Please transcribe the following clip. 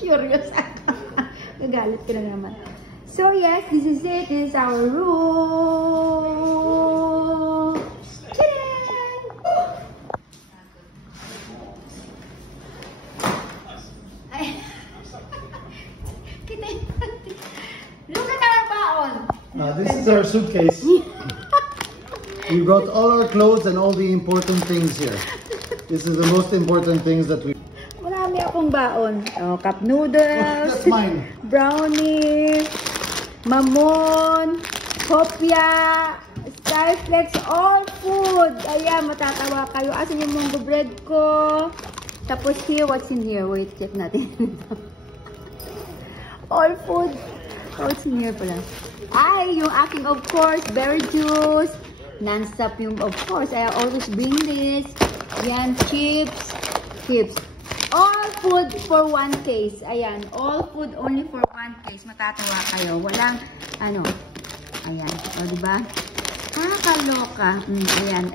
Curious. Nagalit ka na naman. So yes, this is it. This is our room. Tadaan! Ay. Look at our baon. This is our suitcase. We brought all our clothes and all the important things here. This is the most important things that we... Marami akong baon. Oh, cup noodles. That's mine. Brownies. Mamon. Kopya. Starflex. All food. Ayan, matatawa kayo. Asan yung munggo bread ko? Tapos here, what's in here? Wait, check natin. All food. What's in here pala? Ay, yung aking, of course, berry juice. Non-stop yung, of course, I always bring this. Yan, chips. Chips. All food for one case. Ayan, all food only for one case. Matatawa kayo. Walang, ano, ayan. O, diba? Nakakaloka. Ayan.